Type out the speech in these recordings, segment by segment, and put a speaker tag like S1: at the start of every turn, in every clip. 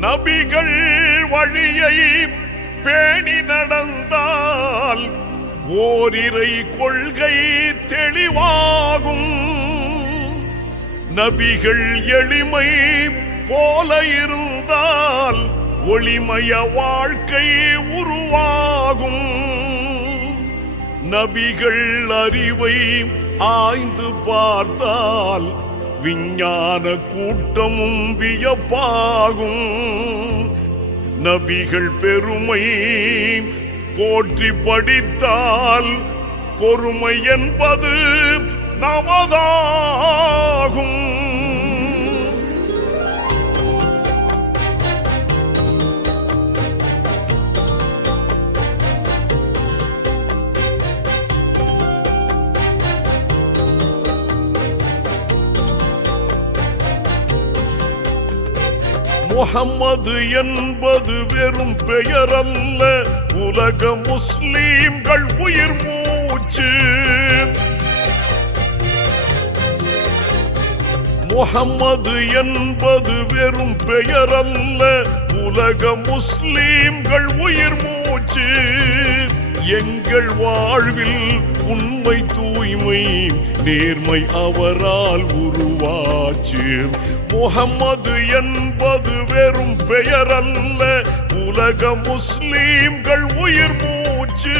S1: நபிகள் வழியை பேணி நடந்தால் ஓரிரை கொள்கை தெளிவாகும். நபிகள் எளிமை போல இருந்தால் ஒளிமய வாழ்க்கை உருவாகும். நபிகள் அறிவை ஆய்ந்து பார்த்தால் விஞ்ஞான கூட்டமும் வியப்பாகும். நபிகள் பெருமை போற்றி படித்தால் பொறுமை என்பது நமதா முகம்மது என்பது வெறும் பெயர் அல்ல உலக முஸ்லீம்கள் உயிர் மூச்சு. முகம்மது என்பது வெறும் பெயர் அல்ல உலக முஸ்லீம்கள் உயிர் மூச்சு. எங்கள் வாழ்வில் உண்மை தூய்மை நேர்மை அவரால் உருவாச்சு. முகம்மது என்பது பெயர் அல்ல உலக முஸ்லீம்கள் உயிர் மூச்சு.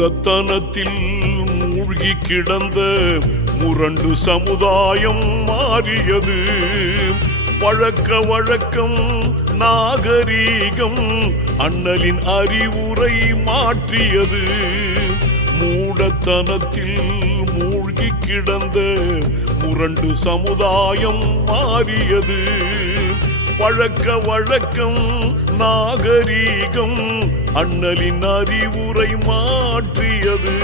S1: மூடத்தனத்தில் மூழ்கி கிடந்த முரண்டு சமுதாயம் மாறியது. பழக்க வழக்கம் நாகரீகம் அண்ணலின் அறிவுரை மாற்றியது. மூடத்தனத்தில் மூழ்கி கிடந்த முரண்டு சமுதாயம் மாறியது. பழக்க வழக்கம் நாகரீகம் அண்ணலின் அறிவுரை மாற்றியது.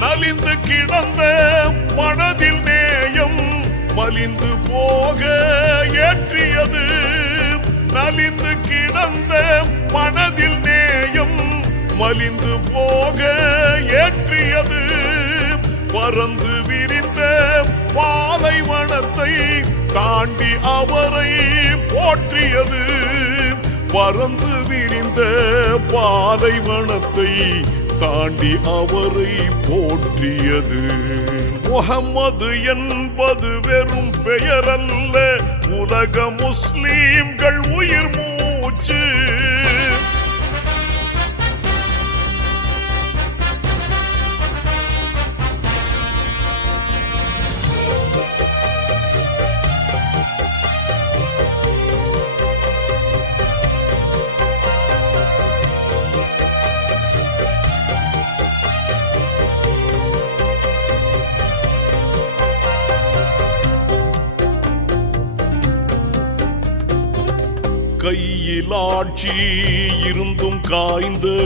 S1: நலிந்து கிடந்த மனதில் நேயம் மலிந்து போக ஏற்றியது. நலிந்து கிடந்த மனதில் நேயம் மலிந்து போக ஏற்றியது. பறந்து விரிந்த பாலைவனத்தை தாண்டி அவரை போற்றியது. பறந்து விரிந்த பாலைவனத்தை தாண்டி அவரை போற்றியது. முகம்மது என்பது வெறும் பெயரல்ல. உலக முஸ்லீம்கள் உயிர் மூச்சு. கையில் ஆட்சி இருந்தும் காய்ந்து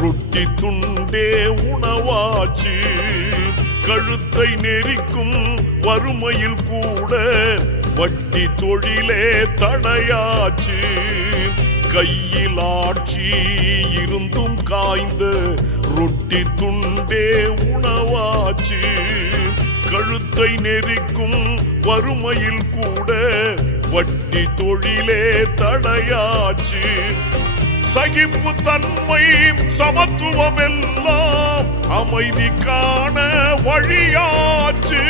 S1: ரொட்டி துண்டே உணவாச்சு. கழுத்தை நெறிக்கும் வறுமையில் கூட வட்டி தொழிலே தடையாச்சு. கையில் ஆட்சி இருந்தும் காய்ந்து ரொட்டி துண்டே உணவாச்சு. கழுத்தை நெறிக்கும் வறுமையில் கூட வட்டி தொழிலே தடையாச்சு. சகிப்பு தன்மை சமத்துவம் எல்லாம் அமைதி காண வழியாச்சு.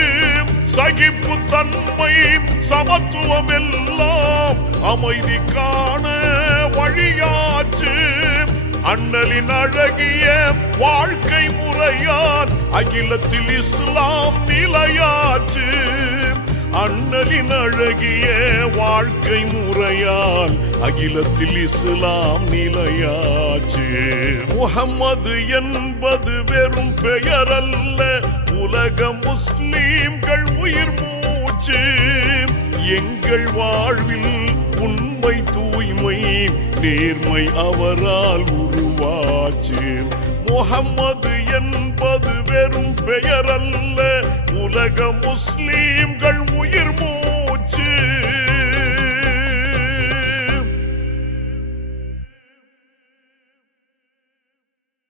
S1: சகிப்பு தன்மை சமத்துவம் எல்லாம் அமைதி காண அண்ணலின் அழகிய வாழ்க்கை முறையார் அகிலத்தில் இஸ்லாம் நிலையாச்சு அண்ணலின் அழகிய வாழ்க்கை முறையால் அகிலத்தில் இஸ்லாம் நிலையாச்சு முகம்மது என்பது வெறும் பெயரல்ல உலக முஸ்லீம்கள் உயிர் மூச்சு. எங்கள் வாழ்வில் உண்மை தூ நேர்மை அவரால் உருவாச்சு. முகம்மது என்பது வெறும் பெயர் அல்ல உலக முஸ்லீம்